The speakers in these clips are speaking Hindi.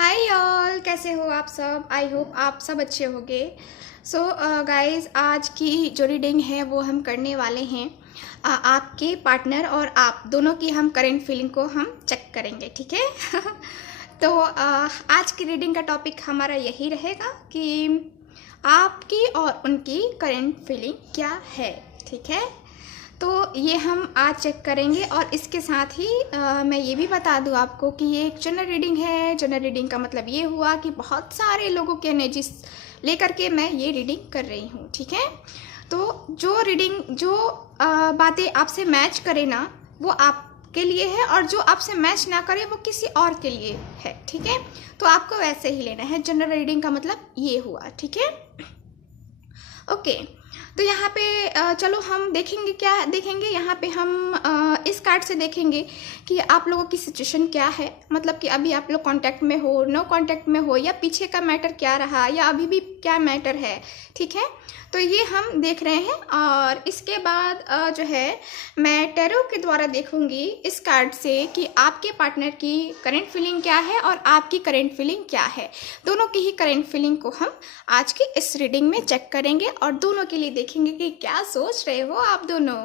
हाय ऑल, कैसे हो आप सब। आई होप आप सब अच्छे होंगे। सो गाइस, आज की जो रीडिंग है वो हम करने वाले हैं आपके पार्टनर और आप दोनों की हम करेंट फीलिंग को हम चेक करेंगे, ठीक है। तो आज की रीडिंग का टॉपिक हमारा यही रहेगा कि आपकी और उनकी करेंट फीलिंग क्या है, ठीक है। तो ये हम आज चेक करेंगे और इसके साथ ही मैं ये भी बता दूं आपको कि ये एक जनरल रीडिंग है। जनरल रीडिंग का मतलब ये हुआ कि बहुत सारे लोगों के एनर्जीज लेकर के मैं ये रीडिंग कर रही हूँ, ठीक है। तो जो बातें आपसे मैच करे ना, वो आपके लिए है, और जो आपसे मैच ना करे वो किसी और के लिए है, ठीक है। तो आपको वैसे ही लेना है। जनरल रीडिंग का मतलब ये हुआ, ठीक है। ओके, तो यहाँ पे चलो हम देखेंगे, क्या देखेंगे यहाँ पे हम इस कार्ड से देखेंगे कि आप लोगों की सिचुएशन क्या है। मतलब कि अभी आप लोग कांटेक्ट में हो, नो कांटेक्ट में हो, या पीछे का मैटर क्या रहा, या अभी भी क्या मैटर है, ठीक है। तो ये हम देख रहे हैं। और इसके बाद जो है मैं टैरो के द्वारा देखूंगी इस कार्ड से कि आपके पार्टनर की करेंट फीलिंग क्या है और आपकी करेंट फीलिंग क्या है। दोनों की ही करेंट फीलिंग को हम आज की इस रीडिंग में चेक करेंगे और दोनों के लिए देखेंगे कि क्या सोच रहे हो आप दोनों,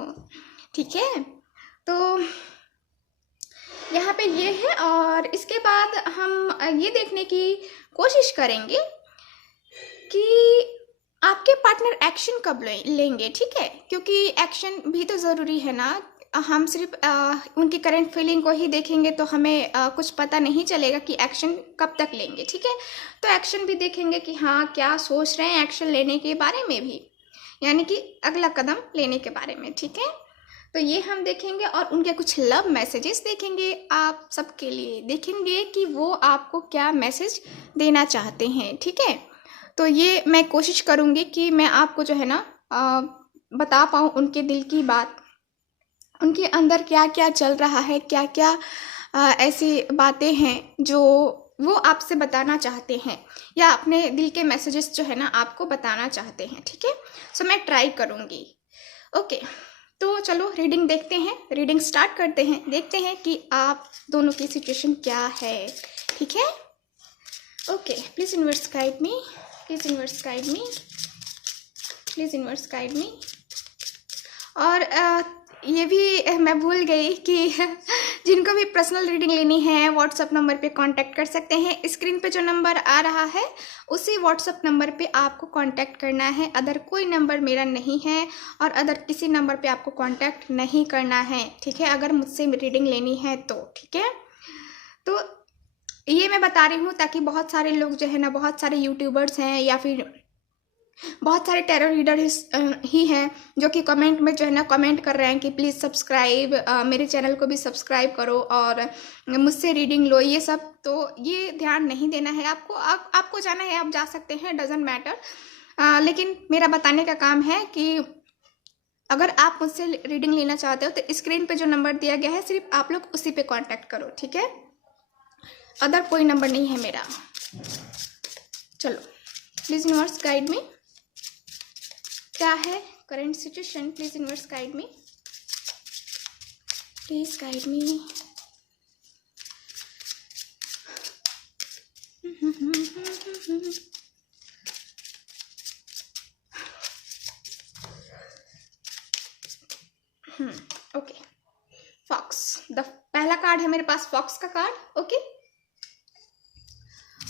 ठीक है। तो यहाँ पे ये है, और इसके बाद हम ये देखने की कोशिश करेंगे कि आपके पार्टनर एक्शन कब लेंगे, ठीक है। क्योंकि एक्शन भी तो ज़रूरी है ना। हम सिर्फ उनकी करंट फीलिंग को ही देखेंगे तो हमें कुछ पता नहीं चलेगा कि एक्शन कब तक लेंगे, ठीक है। तो एक्शन भी देखेंगे कि हाँ क्या सोच रहे हैं एक्शन लेने के बारे में भी, यानी कि अगला कदम लेने के बारे में, ठीक है। तो ये हम देखेंगे और उनके कुछ लव मैसेजेस देखेंगे, आप सबके लिए देखेंगे कि वो आपको क्या मैसेज देना चाहते हैं, ठीक है। तो ये मैं कोशिश करूँगी कि मैं आपको जो है ना बता पाऊँ उनके दिल की बात, उनके अंदर क्या क्या चल रहा है, क्या क्या ऐसी बातें हैं जो वो आपसे बताना चाहते हैं, या अपने दिल के मैसेजेस जो है ना आपको बताना चाहते हैं, ठीक है। सो मैं ट्राई करूँगी। ओके, तो चलो रीडिंग देखते हैं, रीडिंग स्टार्ट करते हैं, देखते हैं कि आप दोनों की सिचुएशन क्या है, ठीक है। Okay, please universe guide me, please universe guide me, please universe guide मी। और ये भी मैं भूल गई कि जिनको भी पर्सनल रीडिंग लेनी है व्हाट्सएप नंबर पे कांटेक्ट कर सकते हैं। स्क्रीन पे जो नंबर आ रहा है उसी व्हाट्सएप नंबर पे आपको कांटेक्ट करना है। अदर कोई नंबर मेरा नहीं है और अदर किसी नंबर पे आपको कांटेक्ट नहीं करना है, ठीक है, अगर मुझसे रीडिंग लेनी है तो, ठीक है। तो ये मैं बता रही हूँ ताकि बहुत सारे लोग जो है ना, बहुत सारे यूट्यूबर्स हैं या फिर बहुत सारे टैरो रीडर ही हैं जो कि कमेंट में जो है ना कमेंट कर रहे हैं कि प्लीज़ सब्सक्राइब, मेरे चैनल को भी सब्सक्राइब करो और मुझसे रीडिंग लो, ये सब। तो ये ध्यान नहीं देना है आपको। आपको जाना है आप जा सकते हैं, डजेंट मैटर। लेकिन मेरा बताने का काम है कि अगर आप मुझसे रीडिंग लेना चाहते हो तो स्क्रीन पे जो नंबर दिया गया है सिर्फ आप लोग उसी पे कॉन्टैक्ट करो, ठीक है। अदर कोई नंबर नहीं है मेरा। चलो, प्लीज़ यूनिवर्स गाइड मी, क्या है current situation, please universe guide me, please guide me. Okay, fox, the पहला कार्ड है मेरे पास, फॉक्स का कार्ड। ओके,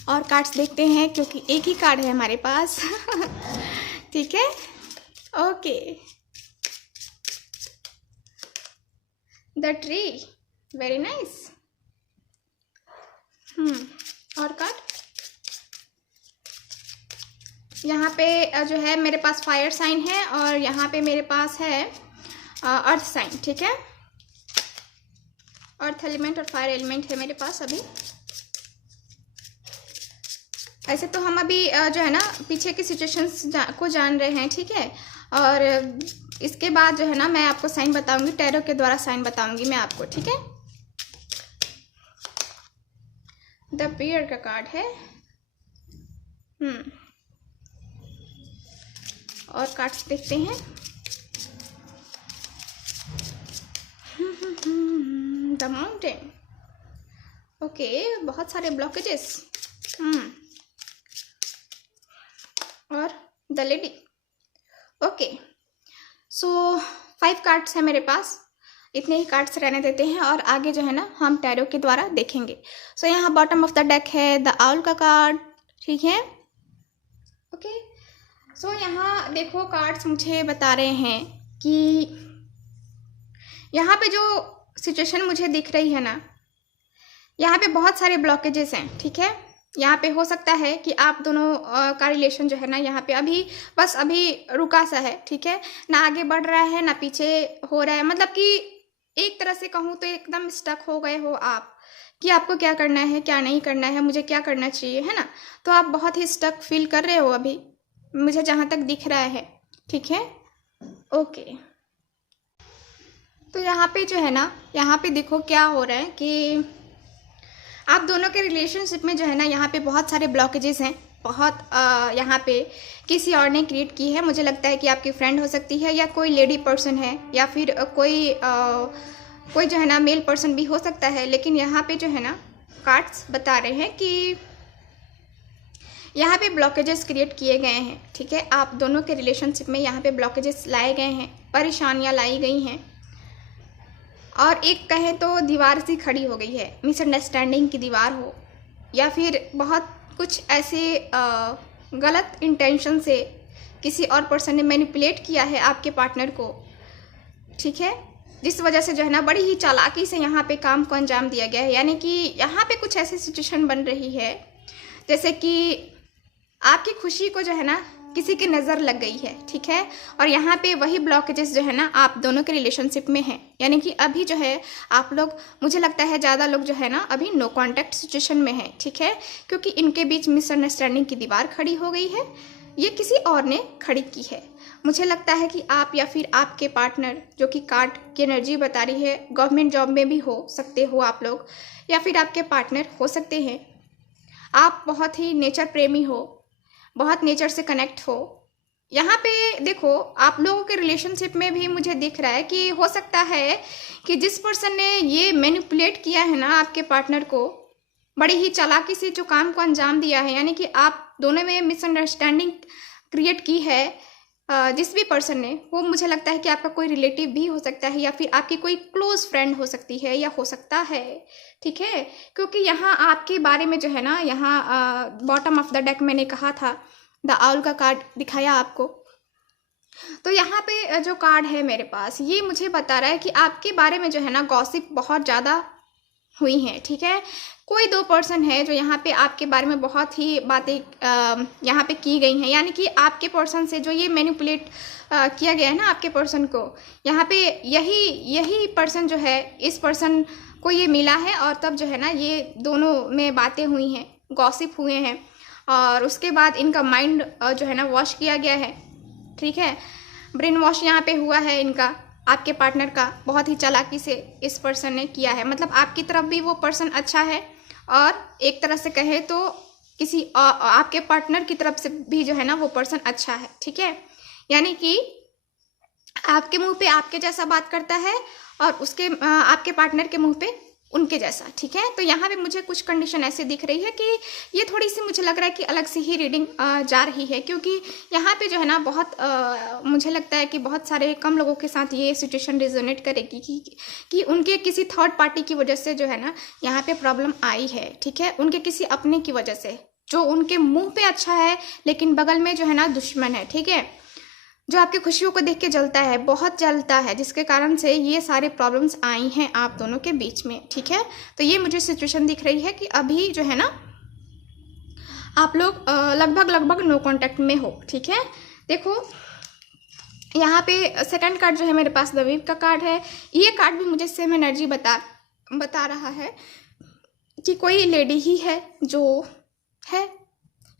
और कार्ड्स देखते हैं क्योंकि एक ही कार्ड है हमारे पास। ठीक है, okay, the tree, very nice. और कार्ड यहाँ पे जो है मेरे पास फायर साइन है और यहाँ पे मेरे पास है अर्थ साइन, ठीक है। अर्थ एलिमेंट और फायर एलिमेंट है मेरे पास अभी। ऐसे तो हम अभी जो है ना पीछे की सिचुएशंस को जान रहे हैं, ठीक है। और इसके बाद जो है ना मैं आपको साइन बताऊंगी, टैरो के द्वारा साइन बताऊंगी मैं आपको, ठीक है। द पेयर का कार्ड है। और कार्ड्स देखते हैं। द माउंटेन, ओके, बहुत सारे ब्लॉकेजेस, और the lady. Okay, so 5 cards है मेरे पास, इतने ही कार्ड्स रहने देते हैं और आगे जो है ना हम टैरो के द्वारा देखेंगे। सो यहाँ बॉटम ऑफ द डेक है द आउल का कार्ड, ठीक है। ओके, सो यहाँ देखो कार्ड्स मुझे बता रहे हैं कि यहाँ पे जो सिचुएशन मुझे दिख रही है ना, यहाँ पे बहुत सारे ब्लॉकेजेस हैं, ठीक है। यहाँ पे हो सकता है कि आप दोनों का रिलेशन जो है ना यहाँ पे अभी रुका सा है, ठीक है। ना आगे बढ़ रहा है ना पीछे हो रहा है, मतलब कि एक तरह से कहूँ तो एकदम स्टक हो गए हो आप कि आपको क्या करना है क्या नहीं करना है, मुझे क्या करना चाहिए, है ना। तो आप बहुत ही स्टक फील कर रहे हो अभी, मुझे जहाँ तक दिख रहा है, ठीक है। ओके, तो यहाँ पे जो है ना, यहाँ पे देखो क्या हो रहा है कि आप दोनों के रिलेशनशिप में जो है ना यहाँ पे बहुत सारे ब्लॉकेजेस हैं, बहुत यहाँ पे किसी और ने क्रिएट की है। मुझे लगता है कि आपकी फ्रेंड हो सकती है या कोई लेडी पर्सन है या फिर कोई जो है ना मेल पर्सन भी हो सकता है। लेकिन यहाँ पे जो है ना कार्ड्स बता रहे हैं कि यहाँ पे ब्लॉकेजेस क्रिएट किए गए हैं, ठीक है। आप दोनों के रिलेशनशिप में यहाँ पे ब्लॉकेजेस लाए गए हैं, परेशानियाँ लाई गई हैं और एक कहें तो दीवार सी खड़ी हो गई है, मिसअंडरस्टैंडिंग की दीवार हो या फिर बहुत कुछ ऐसे गलत इंटेंशन से किसी और पर्सन ने मैनिपुलेट किया है आपके पार्टनर को, ठीक है। जिस वजह से जो है ना बड़ी ही चालाकी से यहाँ पे काम को अंजाम दिया गया है। यानी कि यहाँ पे कुछ ऐसी सिचुएशन बन रही है जैसे कि आपकी खुशी को जो है ना किसी की नज़र लग गई है, ठीक है। और यहाँ पे वही ब्लॉकेजेस जो है ना आप दोनों के रिलेशनशिप में हैं। यानी कि अभी जो है आप लोग, मुझे लगता है ज़्यादा लोग जो है ना अभी नो कॉन्टैक्ट सिचुएशन में है, ठीक है। क्योंकि इनके बीच मिसअंडरस्टैंडिंग की दीवार खड़ी हो गई है, ये किसी और ने खड़ी की है। मुझे लगता है कि आप या फिर आपके पार्टनर, जो कि कार्ड की एनर्जी बता रही है, गवर्नमेंट जॉब में भी हो सकते हो आप लोग या फिर आपके पार्टनर हो सकते हैं। आप बहुत ही नेचर प्रेमी हो, बहुत नेचर से कनेक्ट हो। यहाँ पे देखो आप लोगों के रिलेशनशिप में भी मुझे दिख रहा है कि हो सकता है कि जिस पर्सन ने ये मैनिपुलेट किया है ना आपके पार्टनर को, बड़ी ही चालाकी से जो काम को अंजाम दिया है, यानी कि आप दोनों में मिसअंडरस्टैंडिंग क्रिएट की है जिस भी पर्सन ने, वो मुझे लगता है कि आपका कोई रिलेटिव भी हो सकता है या फिर आपकी कोई क्लोज फ्रेंड हो सकती है या हो सकता है, ठीक है। क्योंकि यहाँ आपके बारे में जो है ना, यहाँ बॉटम ऑफ द डेक मैंने कहा था द आउल का कार्ड दिखाया आपको, तो यहाँ पे जो कार्ड है मेरे पास ये मुझे बता रहा है कि आपके बारे में जो है ना गॉसिप बहुत ज़्यादा हुई हैं, ठीक है। कोई 2 पर्सन है जो यहाँ पे आपके बारे में बहुत ही बातें यहाँ पे की गई हैं। यानी कि आपके पर्सन से जो ये मैनिपुलेट किया गया है ना आपके पर्सन को, यहाँ पे यही पर्सन जो है, इस पर्सन को ये मिला है और तब जो है ना ये दोनों में बातें हुई हैं, गॉसिप हुए हैं और उसके बाद इनका माइंड जो है ना वॉश किया गया है, ठीक है। ब्रेन वॉश यहाँ पे हुआ है इनका, आपके पार्टनर का बहुत ही चालाकी से इस पर्सन ने किया है। मतलब आपकी तरफ भी वो पर्सन अच्छा है और एक तरह से कहे तो किसी आपके पार्टनर की तरफ से भी जो है ना वो पर्सन अच्छा है, ठीक है। यानी कि आपके मुंह पे आपके जैसा बात करता है और उसके आपके पार्टनर के मुंह पे उनके जैसा, ठीक है। तो यहाँ पे मुझे कुछ कंडीशन ऐसे दिख रही है कि ये थोड़ी सी मुझे लग रहा है कि अलग से ही रीडिंग जा रही है, क्योंकि यहाँ पे जो है ना बहुत मुझे लगता है कि बहुत सारे कम लोगों के साथ ये सिचुएशन रिजोनेट करेगी कि उनके किसी थर्ड पार्टी की वजह से जो है ना यहाँ पे प्रॉब्लम आई है, ठीक है। उनके किसी अपने की वजह से, जो उनके मुँह पे अच्छा है लेकिन बगल में जो है ना दुश्मन है, ठीक है। जो आपकी खुशियों को देख के जलता है, बहुत जलता है, जिसके कारण से ये सारे प्रॉब्लम्स आई हैं आप दोनों के बीच में, ठीक है। तो ये मुझे सिचुएशन दिख रही है कि अभी जो है ना आप लोग लगभग नो कांटेक्ट में हो, ठीक है। देखो यहाँ पे सेकंड कार्ड जो है मेरे पास द वीव का कार्ड है। ये कार्ड भी मुझे सेम एनर्जी बता रहा है कि कोई लेडी ही है जो है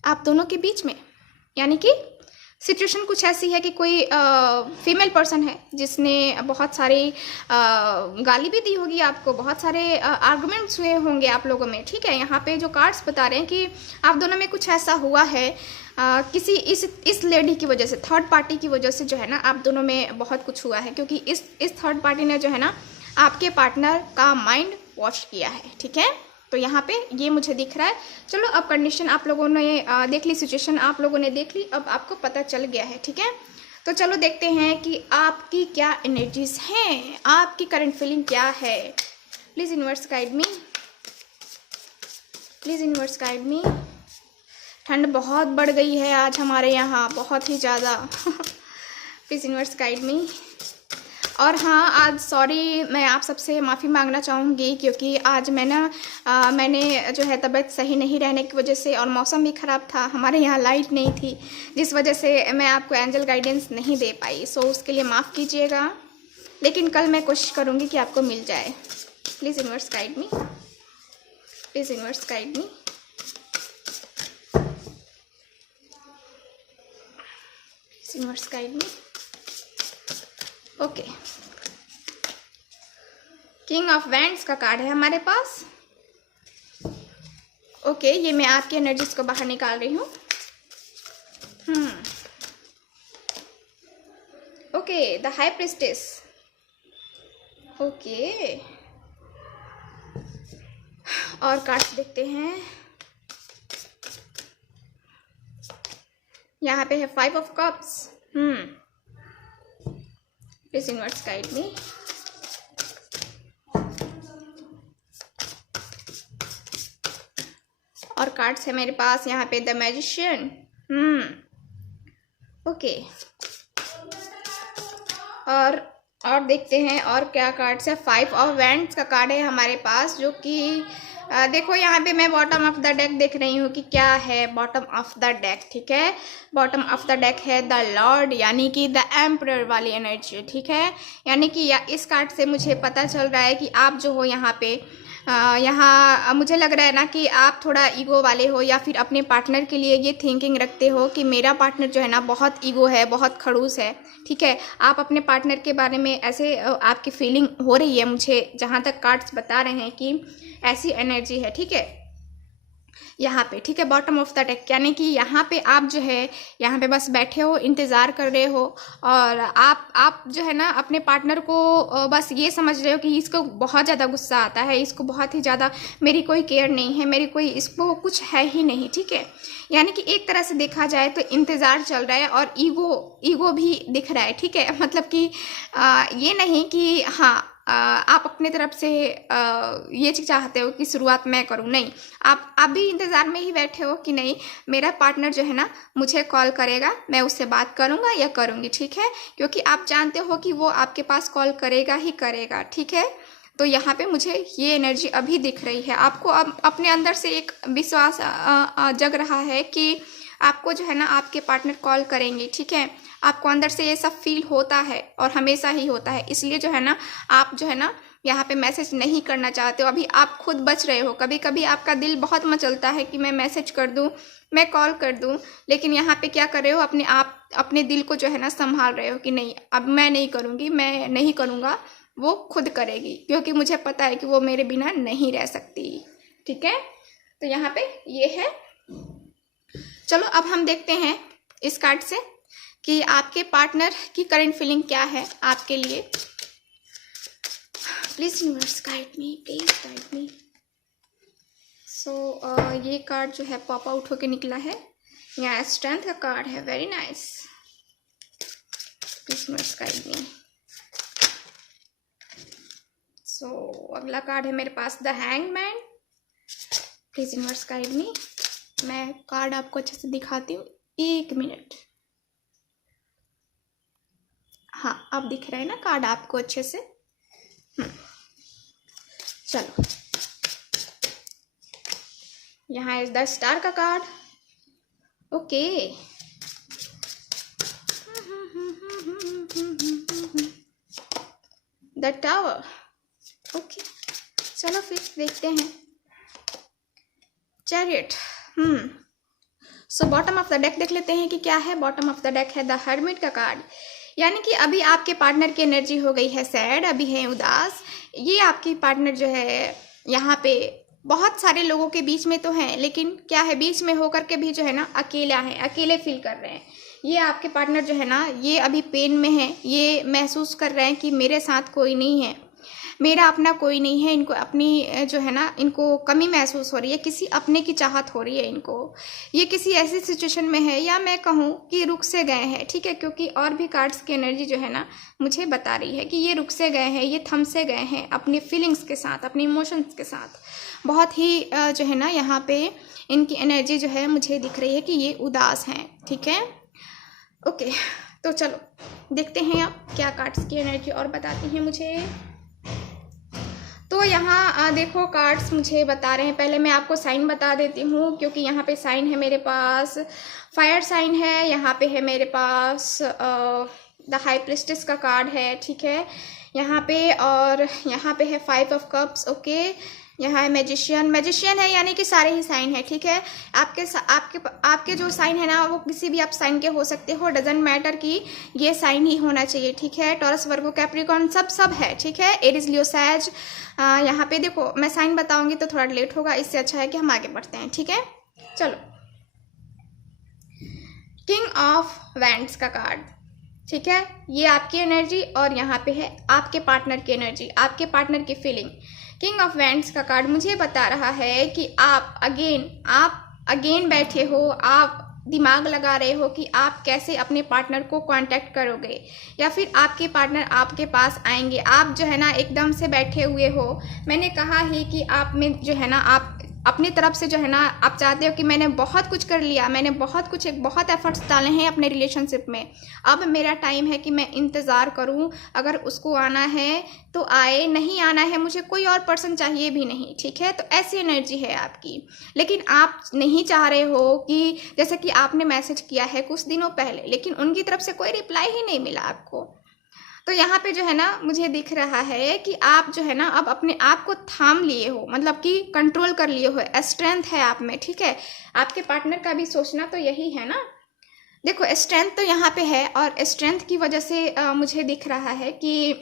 आप दोनों के बीच में। यानी कि सिचुएशन कुछ ऐसी है कि कोई फीमेल पर्सन है जिसने बहुत सारी गाली भी दी होगी आपको, बहुत सारे आर्गुमेंट्स हुए होंगे आप लोगों में, ठीक है। यहाँ पे जो कार्ड्स बता रहे हैं कि आप दोनों में कुछ ऐसा हुआ है किसी इस लेडी की वजह से, थर्ड पार्टी की वजह से जो है ना आप दोनों में बहुत कुछ हुआ है, क्योंकि इस थर्ड पार्टी ने जो है ना आपके पार्टनर का माइंड वॉश किया है, ठीक है। तो यहाँ पे ये मुझे दिख रहा है। चलो अब कंडीशन आप लोगों ने देख ली, सिचुएशन आप लोगों ने देख ली, अब आपको पता चल गया है, ठीक है। तो चलो देखते हैं कि आपकी क्या एनर्जीज हैं, आपकी करंट फीलिंग क्या है। Please universe guide me, please universe guide मी। ठंड बहुत बढ़ गई है आज हमारे यहाँ, बहुत ही ज़्यादा। प्लीज़ यूनिवर्स गाइड मी। और हाँ, आज सॉरी, मैं आप सबसे माफ़ी मांगना चाहूँगी क्योंकि आज मैंने जो है तबीयत सही नहीं रहने की वजह से, और मौसम भी ख़राब था, हमारे यहाँ लाइट नहीं थी, जिस वजह से मैं आपको एंजल गाइडेंस नहीं दे पाई। सो उसके लिए माफ़ कीजिएगा, लेकिन कल मैं कोशिश करूँगी कि आपको मिल जाए। Please universe guide me, please universe guide me. Universe guide me. Okay, king of wands का कार्ड है हमारे पास। ओके, ये मैं आपकी एनर्जीज को बाहर निकाल रही हूँ। Okay, the high priestess. Okay, और कार्ड्स देखते हैं। यहाँ पे है 5 of cups. Please universe guide मी। और कार्ड्स है मेरे पास यहाँ पे द मैजिशियन। ओके, और देखते हैं और क्या कार्ड्स है। 5 ऑफ वैंड्स का कार्ड है हमारे पास, जो कि देखो यहाँ पे मैं बॉटम ऑफ द डेक देख रही हूँ कि क्या है बॉटम ऑफ द डेक, ठीक है। बॉटम ऑफ द डेक है द लॉर्ड, यानी कि द एम्परर वाली एनर्जी, ठीक है। यानी कि इस कार्ड से मुझे पता चल रहा है कि आप जो हो यहाँ पे यहाँ मुझे लग रहा है ना कि आप थोड़ा ईगो वाले हो, या फिर अपने पार्टनर के लिए ये थिंकिंग रखते हो कि मेरा पार्टनर जो है ना बहुत ईगो है, बहुत खड़ूस है, ठीक है। आप अपने पार्टनर के बारे में ऐसे आपकी फीलिंग हो रही है, मुझे जहाँ तक कार्ड्स बता रहे हैं कि ऐसी एनर्जी है, ठीक है, यहाँ पे, ठीक है। बॉटम ऑफ द डेक यानी कि यहाँ पे आप जो है यहाँ पे बस बैठे हो, इंतज़ार कर रहे हो, और आप जो है ना अपने पार्टनर को बस ये समझ रहे हो कि इसको बहुत ज़्यादा गुस्सा आता है, इसको बहुत ही ज़्यादा मेरी कोई केयर नहीं है, मेरी कोई इसको कुछ है ही नहीं, ठीक है। यानी कि एक तरह से देखा जाए तो इंतज़ार चल रहा है, और ईगो भी दिख रहा है, ठीक है। मतलब कि ये नहीं कि हाँ आप अपने तरफ से ये चीज़ चाहते हो कि शुरुआत मैं करूं, नहीं, आप भी इंतज़ार में ही बैठे हो कि नहीं मेरा पार्टनर जो है ना मुझे कॉल करेगा, मैं उससे बात करूंगा या करूंगी, ठीक है। क्योंकि आप जानते हो कि वो आपके पास कॉल करेगा ही करेगा, ठीक है। तो यहाँ पे मुझे ये एनर्जी अभी दिख रही है। आपको अब अपने अंदर से एक विश्वास जग रहा है कि आपको जो है ना आपके पार्टनर कॉल करेंगे, ठीक है। आपको अंदर से ये सब फील होता है और हमेशा ही होता है, इसलिए जो है ना आप जो है ना यहाँ पे मैसेज नहीं करना चाहते हो। अभी आप खुद बच रहे हो, कभी कभी आपका दिल बहुत मचलता है कि मैं मैसेज कर दूँ, मैं कॉल कर दूँ, लेकिन यहाँ पे क्या कर रहे हो, अपने दिल को जो है ना संभाल रहे हो कि नहीं अब मैं नहीं करूँगी, मैं नहीं करूँगा, वो खुद करेगी, क्योंकि मुझे पता है कि वो मेरे बिना नहीं रह सकती, ठीक है। तो यहाँ पे ये है। चलो अब हम देखते हैं इस कार्ड से कि आपके पार्टनर की करंट फीलिंग क्या है आपके लिए। Please universe guide me, please guide me. So ये कार्ड जो है पॉप आउट होके निकला है, यहाँ स्ट्रेंथ का कार्ड है, very nice. Please universe guide me. So अगला कार्ड है मेरे पास the hangman. Please universe guide me. मैं कार्ड आपको अच्छे से दिखाती हूँ, 1 मिनट। हाँ, अब दिख रहा है ना कार्ड आपको अच्छे से। चलो, यहाँ है द स्टार का card. Okay, the tower. Okay, चलो फिर देखते हैं chariot. So bottom of the deck देख लेते हैं कि क्या है। बॉटम ऑफ द डेक है द हर्मिट का कार्ड, यानी कि अभी आपके पार्टनर की एनर्जी हो गई है सैड, अभी है उदास। ये आपकी पार्टनर जो है यहाँ पे बहुत सारे लोगों के बीच में तो हैं, लेकिन क्या है बीच में होकर के भी जो है ना अकेला है, अकेले फील कर रहे हैं। ये आपके पार्टनर जो है ना ये अभी पेन में है, ये महसूस कर रहे हैं कि मेरे साथ कोई नहीं है, मेरा अपना कोई नहीं है, इनको अपनी जो है ना, इनको कमी महसूस हो रही है, किसी अपने की चाहत हो रही है इनको, ये किसी ऐसी सिचुएशन में है, या मैं कहूँ कि रुक से गए हैं, ठीक है। क्योंकि और भी कार्ड्स की एनर्जी जो है ना मुझे बता रही है कि ये रुक से गए हैं, ये थम से गए हैं अपनी फीलिंग्स के साथ, अपनी इमोशंस के साथ। बहुत ही जो है ना यहाँ पे इनकी एनर्जी जो है मुझे दिख रही है कि ये उदास हैं, ठीक है। ओके, तो चलो देखते हैं आप क्या कार्ड्स की एनर्जी और बताती हैं मुझे। तो यहाँ देखो कार्ड्स मुझे बता रहे हैं, पहले मैं आपको साइन बता देती हूँ, क्योंकि यहाँ पे साइन है मेरे पास, फायर साइन है, यहाँ पे है मेरे पास द हाई प्रिस्टेस का कार्ड है, ठीक है यहाँ पे, और यहाँ पे है 5 ऑफ कप्स, ओके। यहाँ है मैजिशियन है, यानी कि सारे ही साइन है, ठीक है। आपके जो साइन है ना वो किसी भी आप साइन के हो सकते हो, डजेंट मैटर कि ये साइन ही होना चाहिए, ठीक है। टॉरस, वर्गो, कैप्रिकॉर्न सब है, ठीक है। एरीज, लियो, सैज। यहाँ पे देखो मैं साइन बताऊंगी तो थोड़ा लेट होगा, इससे अच्छा है कि हम आगे बढ़ते हैं, ठीक है। चलो, किंग ऑफ वैंड्स का कार्ड, ठीक है, ये आपकी एनर्जी, और यहाँ पे है आपके पार्टनर की एनर्जी, आपके पार्टनर की फीलिंग। किंग ऑफ वैंड्स का कार्ड मुझे बता रहा है कि आप अगेन बैठे हो, आप दिमाग लगा रहे हो कि आप कैसे अपने पार्टनर को कांटेक्ट करोगे, या फिर आपके पार्टनर आपके पास आएंगे। आप जो है ना एकदम से बैठे हुए हो, मैंने कहा है कि आप में जो है ना, आप अपनी तरफ से जो है ना आप चाहते हो कि मैंने बहुत कुछ कर लिया, मैंने बहुत एफर्ट्स डाले हैं अपने रिलेशनशिप में, अब मेरा टाइम है कि मैं इंतज़ार करूं, अगर उसको आना है तो आए, नहीं आना है मुझे कोई और पर्सन चाहिए भी नहीं, ठीक है। तो ऐसी एनर्जी है आपकी, लेकिन आप नहीं चाह रहे हो कि जैसे कि आपने मैसेज किया है कुछ दिनों पहले, लेकिन उनकी तरफ से कोई रिप्लाई ही नहीं मिला आपको। तो यहाँ पे जो है ना मुझे दिख रहा है कि आप जो है ना अब अपने आप को थाम लिए हो, मतलब कि कंट्रोल कर लिए हो, स्ट्रेंथ है आप में, ठीक है। आपके पार्टनर का भी सोचना तो यही है ना। देखो स्ट्रेंथ तो यहाँ पे है, और स्ट्रेंथ की वजह से मुझे दिख रहा है कि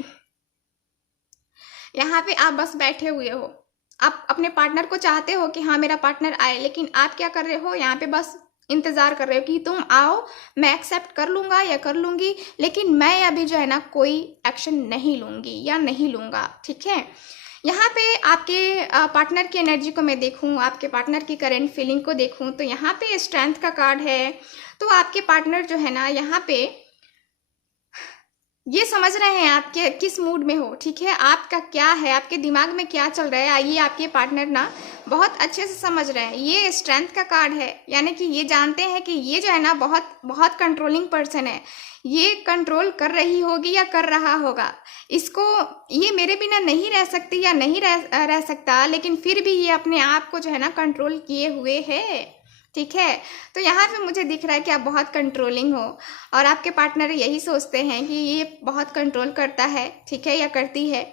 यहाँ पे आप बस बैठे हुए हो, आप अपने पार्टनर को चाहते हो कि हाँ मेरा पार्टनर आए, लेकिन आप क्या कर रहे हो, यहाँ पे बस इंतजार कर रहे हो कि तुम आओ, मैं एक्सेप्ट कर लूंगा या कर लूंगी, लेकिन मैं अभी जो है ना कोई एक्शन नहीं लूंगी या नहीं लूंगा, ठीक है। यहाँ पे आपके पार्टनर की एनर्जी को मैं देखूं, आपके पार्टनर की करेंट फीलिंग को देखूं, तो यहाँ पे स्ट्रेंथ का कार्ड है। तो आपके पार्टनर जो है ना यहाँ पे ये समझ रहे हैं आप के किस मूड में हो, ठीक है, आपका क्या है, आपके दिमाग में क्या चल रहा है, ये आपके पार्टनर ना बहुत अच्छे से समझ रहे हैं। ये स्ट्रेंथ का कार्ड है, यानी कि ये जानते हैं कि ये जो है ना बहुत कंट्रोलिंग पर्सन है, ये कंट्रोल कर रही होगी या कर रहा होगा, इसको ये मेरे बिना नहीं रह सकती या नहीं रह सकता, लेकिन फिर भी ये अपने आप को जो है ना कंट्रोल किए हुए है, ठीक है। तो यहाँ पे मुझे दिख रहा है कि आप बहुत कंट्रोलिंग हो, और आपके पार्टनर यही सोचते हैं कि ये बहुत कंट्रोल करता है, ठीक है, या करती है,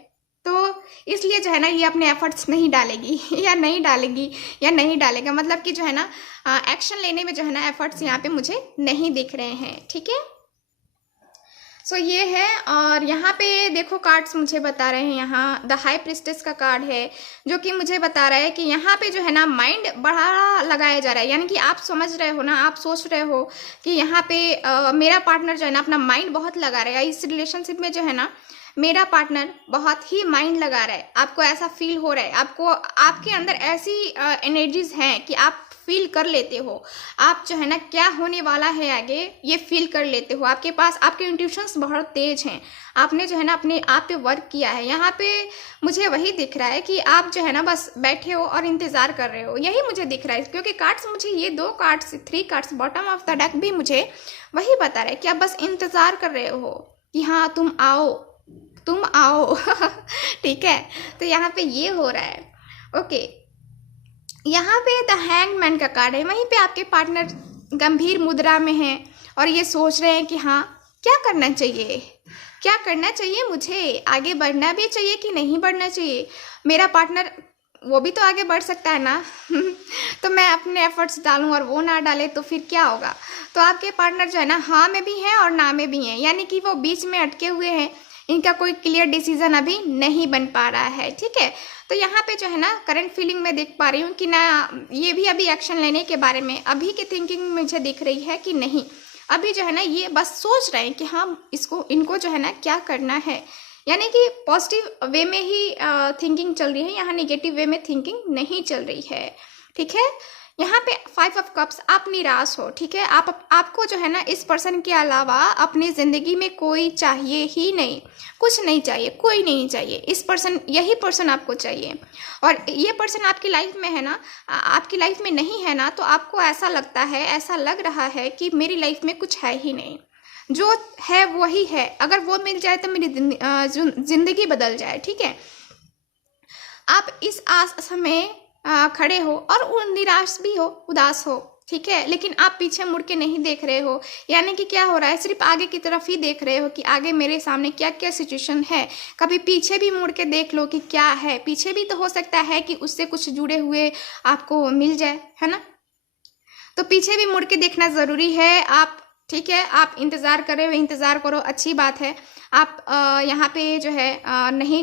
तो इसलिए जो है ना ये अपने एफर्ट्स नहीं डालेगी या नहीं डालेगा, मतलब कि जो है ना एक्शन लेने में जो है ना एफर्ट्स यहाँ पे मुझे नहीं दिख रहे हैं, ठीक है। सो ये है, और यहाँ पे देखो कार्ड्स मुझे बता रहे हैं, यहाँ द हाई प्रिस्टेस का कार्ड है, जो कि मुझे बता रहा है कि यहाँ पे जो है ना माइंड बढ़ा लगाया जा रहा है, यानी कि आप समझ रहे हो ना, आप सोच रहे हो कि यहाँ पे मेरा पार्टनर जो है ना अपना माइंड बहुत लगा रहा है इस रिलेशनशिप में, जो है ना मेरा पार्टनर बहुत ही माइंड लगा रहा है, आपको ऐसा फील हो रहा है, आपको आपके अंदर ऐसी एनर्जीज हैं कि आप फील कर लेते हो, आप जो है ना क्या होने वाला है आगे ये फील कर लेते हो, आपके पास आपके इंट्यूशंस बहुत तेज हैं, आपने जो है ना अपने आप पे वर्क किया है। यहाँ पे मुझे वही दिख रहा है कि आप जो है ना बस बैठे हो और इंतजार कर रहे हो, यही मुझे दिख रहा है, क्योंकि कार्ड्स मुझे ये 3 cards bottom of the deck भी मुझे वही बता रहा है कि आप बस इंतजार कर रहे हो कि हाँ तुम आओ ठीक है। तो यहाँ पे ये हो रहा है, ओके। यहाँ पे द हैंगमैन का कार्ड है, वहीं पे आपके पार्टनर गंभीर मुद्रा में हैं और ये सोच रहे हैं कि हाँ क्या करना चाहिए, मुझे आगे बढ़ना भी चाहिए कि नहीं बढ़ना चाहिए, मेरा पार्टनर वो भी तो आगे बढ़ सकता है ना तो मैं अपने एफर्ट्स डालूं और वो ना डाले तो फिर क्या होगा। तो आपके पार्टनर जो है ना हाँ में भी हैं और ना में भी हैं, यानी कि वो बीच में अटके हुए हैं, इनका कोई क्लियर डिसीजन अभी नहीं बन पा रहा है, ठीक है। तो यहाँ पे जो है ना करंट फीलिंग में देख पा रही हूँ कि ना ये भी अभी एक्शन लेने के बारे में अभी की थिंकिंग मुझे दिख रही है कि नहीं, अभी जो है ना ये बस सोच रहे हैं कि हाँ इनको जो है ना क्या करना है, यानी कि पॉजिटिव वे में ही थिंकिंग चल रही है, यहाँ नेगेटिव वे में थिंकिंग नहीं चल रही है। ठीक है, यहाँ पे 5 ऑफ कप्स, आप निराश हो। ठीक है, आपको जो है ना इस पर्सन के अलावा अपनी ज़िंदगी में कोई चाहिए ही नहीं, कुछ नहीं चाहिए, कोई नहीं चाहिए। इस पर्सन, यही पर्सन आपको चाहिए। और ये पर्सन आपकी लाइफ में है ना, आपकी लाइफ में नहीं है ना, तो आपको ऐसा लगता है, ऐसा लग रहा है कि मेरी लाइफ में कुछ है ही नहीं, जो है वही है, अगर वो मिल जाए तो मेरी ज़िंदगी बदल जाए। ठीक है, आप इस आस में खड़े हो और निराश भी हो, उदास हो। ठीक है, लेकिन आप पीछे मुड़ के नहीं देख रहे हो, यानी कि क्या हो रहा है, सिर्फ आगे की तरफ ही देख रहे हो कि आगे मेरे सामने क्या क्या सिचुएशन है। कभी पीछे भी मुड़ के देख लो कि क्या है, पीछे भी तो हो सकता है कि उससे कुछ जुड़े हुए आपको मिल जाए, है ना। तो पीछे भी मुड़ के देखना ज़रूरी है। आप, ठीक है, आप इंतज़ार कर रहे हो, इंतज़ार करो, अच्छी बात है। आप यहाँ पे जो है नहीं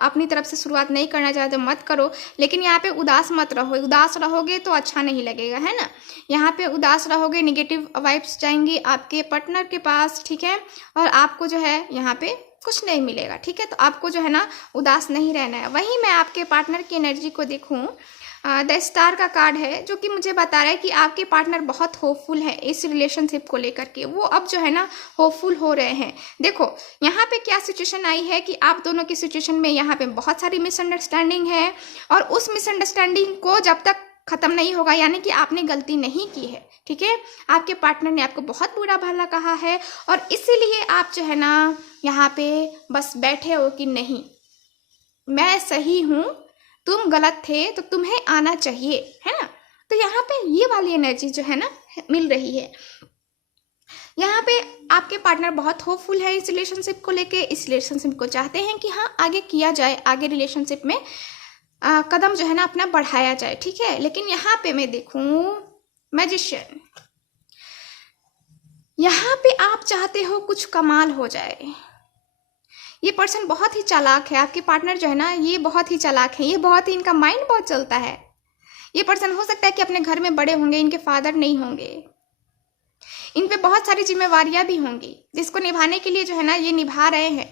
अपनी तरफ से शुरुआत नहीं करना चाहते मत करो, लेकिन यहाँ पे उदास मत रहो। उदास रहोगे तो अच्छा नहीं लगेगा, है ना। यहाँ पे उदास रहोगे, नेगेटिव वाइब्स जाएंगी आपके पार्टनर के पास। ठीक है, और आपको जो है यहाँ पे कुछ नहीं मिलेगा। ठीक है, तो आपको जो है ना उदास नहीं रहना है। वहीं मैं आपके पार्टनर की एनर्जी को देखूँ, द स्टार का कार्ड है, जो कि मुझे बता रहा है कि आपके पार्टनर बहुत होपफुल है इस रिलेशनशिप को लेकर के। वो अब जो है ना होपफुल हो रहे हैं। देखो यहाँ पे क्या सिचुएशन आई है कि आप दोनों की सिचुएशन में यहाँ पे बहुत सारी मिसअंडरस्टैंडिंग है, और उस मिसअंडरस्टैंडिंग को जब तक खत्म नहीं होगा, यानी कि आपने गलती नहीं की है। ठीक है, आपके पार्टनर ने आपको बहुत बुरा भला कहा है, और इसीलिए आप जो है ना यहाँ पे बस बैठे हो कि नहीं, मैं सही हूँ, तुम गलत थे, तो तुम्हें आना चाहिए, है ना। तो यहाँ पे ये वाली एनर्जी जो है ना मिल रही है। यहाँ पे आपके पार्टनर बहुत होपफुल है इस रिलेशनशिप को लेके, इस रिलेशनशिप को चाहते हैं कि हाँ आगे किया जाए, आगे रिलेशनशिप में कदम जो है ना अपना बढ़ाया जाए। ठीक है, लेकिन यहाँ पे मैं देखूँ मैजिशियन, यहाँ पे आप चाहते हो कुछ कमाल हो जाए। ये पर्सन बहुत ही चालाक है, आपके पार्टनर जो है ना ये बहुत ही चालाक है, ये बहुत ही, इनका माइंड बहुत चलता है। ये पर्सन हो सकता है कि अपने घर में बड़े होंगे, इनके फादर नहीं होंगे, इन पे बहुत सारी जिम्मेवारियां भी होंगी जिसको निभाने के लिए जो है ना ये निभा रहे हैं।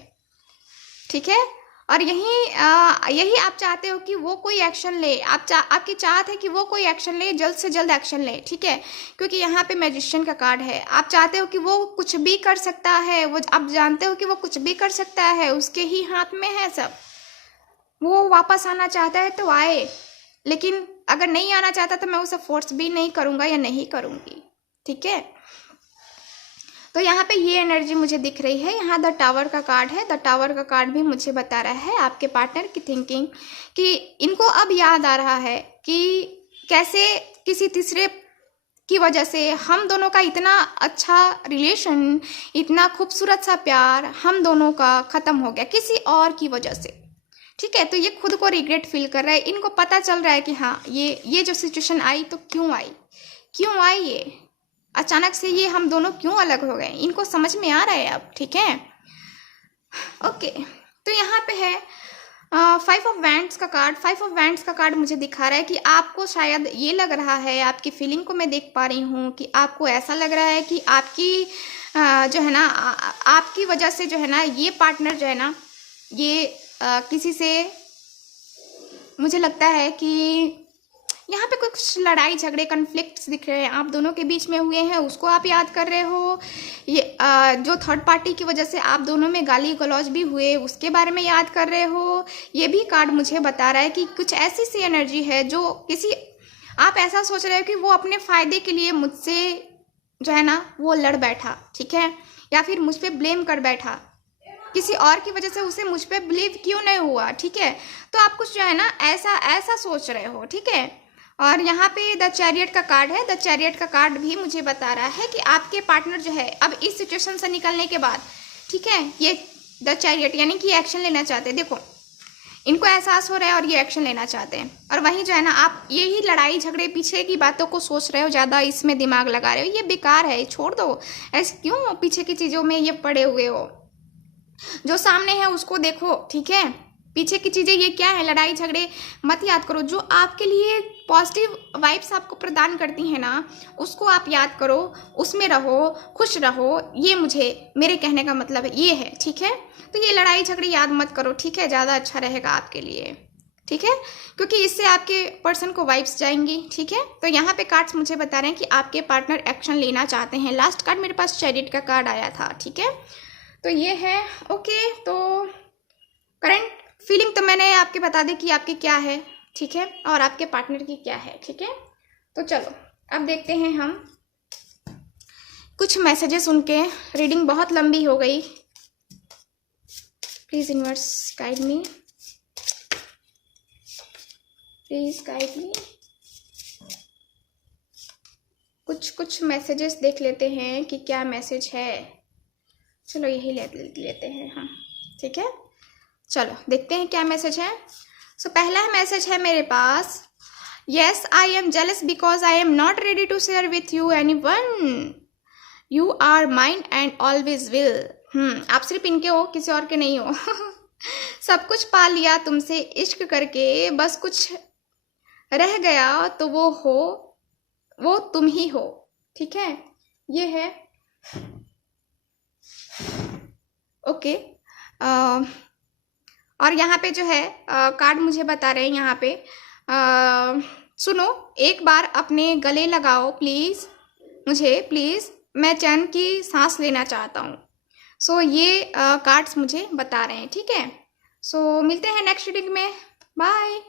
ठीक है, और यही आप चाहते हो कि वो कोई एक्शन ले, आपकी चाहत है कि वो कोई एक्शन ले, जल्द से जल्द एक्शन ले। ठीक है, क्योंकि यहाँ पे मैजिशियन का कार्ड है। आप चाहते हो कि वो कुछ भी कर सकता है, वो आप जानते हो कि वो कुछ भी कर सकता है, उसके ही हाथ में है सब। वो वापस आना चाहता है तो आए, लेकिन अगर नहीं आना चाहता तो मैं उसे फोर्स भी नहीं करूँगा या नहीं करूँगी। ठीक है, तो यहाँ पे ये एनर्जी मुझे दिख रही है। यहाँ द टावर का कार्ड है, द टावर का कार्ड भी मुझे बता रहा है आपके पार्टनर की थिंकिंग, कि इनको अब याद आ रहा है कि कैसे किसी तीसरे की वजह से हम दोनों का इतना अच्छा रिलेशन, इतना खूबसूरत सा प्यार हम दोनों का ख़त्म हो गया किसी और की वजह से। ठीक है, तो ये खुद को रिग्रेट फील कर रहा है। इनको पता चल रहा है कि हाँ ये जो सिचुएशन आई तो क्यों आई, ये अचानक से ये हम दोनों क्यों अलग हो गए, इनको समझ में आ रहा है अब। ठीक है, ओके, तो यहाँ पे है 5 ऑफ वैंड्स का कार्ड। 5 ऑफ वैंड्स का कार्ड मुझे दिखा रहा है कि आपको शायद ये लग रहा है, आपकी फीलिंग को मैं देख पा रही हूँ कि आपको ऐसा लग रहा है कि आपकी जो है ना आपकी वजह से जो है ना ये पार्टनर जो है ना ये किसी से, मुझे लगता है कि यहाँ पे कुछ लड़ाई झगड़े कन्फ्लिक्ट्स दिख रहे हैं आप दोनों के बीच में हुए हैं, उसको आप याद कर रहे हो। ये जो थर्ड पार्टी की वजह से आप दोनों में गाली गलौज भी हुए, उसके बारे में याद कर रहे हो। ये भी कार्ड मुझे बता रहा है कि कुछ ऐसी सी एनर्जी है जो किसी, आप ऐसा सोच रहे हो कि वो अपने फ़ायदे के लिए मुझसे जो है ना वो लड़ बैठा। ठीक है, या फिर मुझ पर ब्लेम कर बैठा, किसी और की वजह से उसे मुझ पर बिलीव क्यों नहीं हुआ। ठीक है, तो आप कुछ जो है ना ऐसा सोच रहे हो। ठीक है, और यहाँ पे द चैरियट का कार्ड है। द चैरियट का कार्ड भी मुझे बता रहा है कि आपके पार्टनर जो है अब इस सिचुएशन से निकलने के बाद, ठीक है, ये द चैरियट यानी कि एक्शन लेना चाहते हैं। देखो इनको एहसास हो रहा है और ये एक्शन लेना चाहते हैं। और वहीं जो है ना आप यही लड़ाई झगड़े पीछे की बातों को सोच रहे हो, ज़्यादा इसमें दिमाग लगा रहे हो, ये बेकार है, छोड़ दो। ऐसे क्यों पीछे की चीज़ों में ये पड़े हुए हो, जो सामने है उसको देखो। ठीक है, पीछे की चीज़ें ये क्या है, लड़ाई झगड़े मत याद करो। जो आपके लिए पॉजिटिव वाइब्स आपको प्रदान करती हैं ना, उसको आप याद करो, उसमें रहो, खुश रहो। ये मेरे कहने का मतलब ये है, ठीक है। तो ये लड़ाई झगड़ी याद मत करो, ठीक है, ज़्यादा अच्छा रहेगा आपके लिए, ठीक है, क्योंकि इससे आपके पर्सन को वाइब्स जाएंगी, ठीक है। तो यहाँ पे कार्ड्स मुझे बता रहे हैं कि आपके पार्टनर एक्शन लेना चाहते हैं। लास्ट कार्ड मेरे पास चैरिट का कार्ड आया था, ठीक है। तो ये है, ओके। तो करंट फीलिंग तो मैंने आपके बता दी कि आपकी क्या है, ठीक है, और आपके पार्टनर की क्या है, ठीक है। तो चलो अब देखते हैं हम कुछ मैसेजेस उनके। रीडिंग बहुत लंबी हो गई, please universe guide me, please guide मी। कुछ मैसेजेस देख लेते हैं कि क्या मैसेज है। चलो यही लेते हैं हम, ठीक है। चलो देखते हैं क्या मैसेज है। सो पहला मैसेज है मेरे पास, yes I am jealous because I am not ready to share with you anyone, you are mine and always will. आप सिर्फ इनके हो, किसी और के नहीं हो। सब कुछ पा लिया तुमसे इश्क करके, बस कुछ रह गया तो वो तुम ही हो, ठीक है। ये है, ओके। और यहाँ पे जो है कार्ड मुझे बता रहे हैं यहाँ पे, सुनो एक बार अपने गले लगाओ प्लीज़ मुझे, प्लीज़ मैं चैन की सांस लेना चाहता हूँ। सो ये कार्ड्स मुझे बता रहे हैं, ठीक है। सो मिलते हैं नेक्स्ट रीडिंग में, बाय।